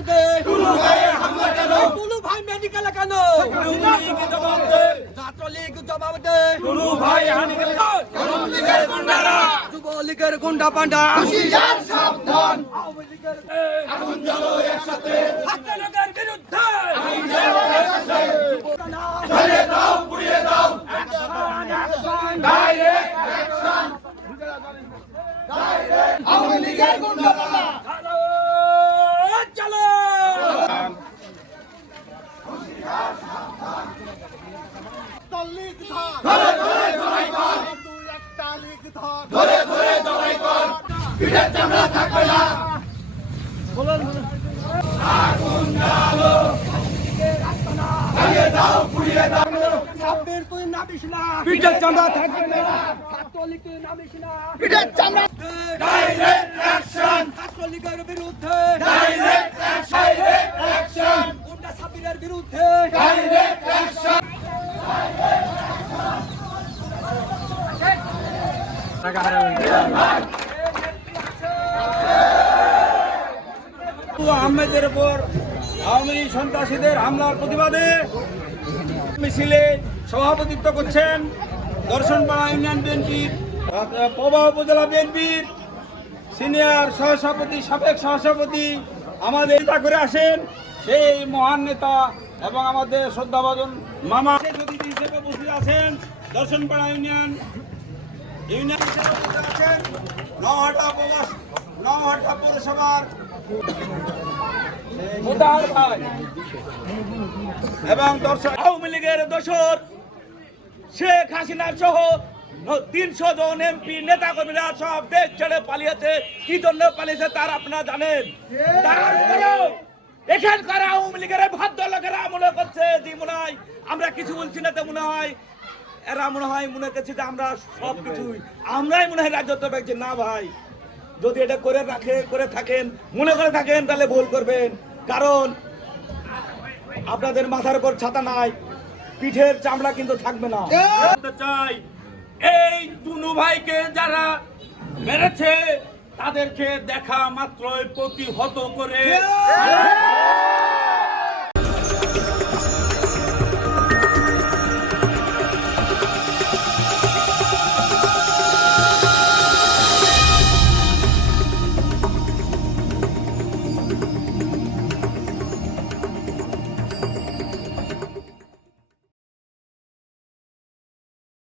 দে টুলু ভাইয়ের হামলা কেন? টুলু ভাই মেডিকেল কেন ছাত্রলীগ জবাব দে। টুলু ভাই লীগের গুন্ডারা যুবলীগের গুন্ডা পান্ডা হুঁশিয়ার সাবধান। আওয়ামী লীগের আগুন জ্বালো একসাথে ছাত্রলীগের বিরুদ্ধে জ্বালিয়ে দাও পুড়িয়ে দাও ডাইরেক্ট অ্যাকশন আওয়ামী লীগের গুন্ডারা চলো লিগ ধর ধরে ধরে জমাই কর দুই একটা লিগ ধর ধরে ধরে জমাই কর পিঠের চামড়া থাকবে না। জ্বালিয়ে দাও পুড়িয়ে দাও সাব্বির তুই নামিস না পিঠের চামড়া। থাকবে না ছাত্রলীগ নামিস না পিঠের চামড়া ডাইরেক্ট অ্যাকশন ছাত্রলীগের বিরুদ্ধে। ডাইরেক্ট অ্যাকশন ডাইরেক্ট অ্যাকশন গুন্ডা সাব্বিরের বিরুদ্ধে ডাইরেক্ট অ্যাকশন আহমেদের উপর আওয়ামী লীগ সন্ত্রাসীদের হামলার প্রতিবাদে মিছিলে সভাপতিত্ব করছেন দর্শনপাড়া ইউনিয়ন বিএনপির পবা উপজেলা বিএনপির সিনিয়র সহসভাপতি, সাবেক সহসভাপতি আমাদের নেতা করে আসেন। সেই মহান নেতা এবং আমাদের শ্রদ্ধাভাজন মামা। অতিথি হিসেবে উপস্থিত আছেন দর্শনপাড়া ইউনিয়ন আছেন নহাটা প্রবাস নহাটা পৌরসভার এবং দর্শক আওয়ামী লীগের শেখ হাসিনা সহ তিনশো জন এমপি নেতা কর্মীরা সব দেশ ছেড়ে পালিয়েছে কি জন্য পালিয়েছে তার আপনারা জানেন তারপরেও এখানকার আওয়ামী লীগের ভাদ্য লোকেরা মনে করছে যে মনে হয় আমরা কিছু বলছি না তো মনে হয়। এরা মনে হয় মনে করছে যে আমরা সব কিছুই। আমরাই মনে হয় রাজত্ব পেয়েছি না ভাই যদি এটা করে রাখে করে থাকেন মনে করে থাকেন তাহলে ভুল করবেন। কারণ আপনাদের মাথার উপর ছাতা নাই পিঠের চামড়া কিন্তু থাকবে না। চাই এই টুনু ভাইকে যারা মেরেছে তাদেরকে দেখা মাত্রই প্রতিহত করে।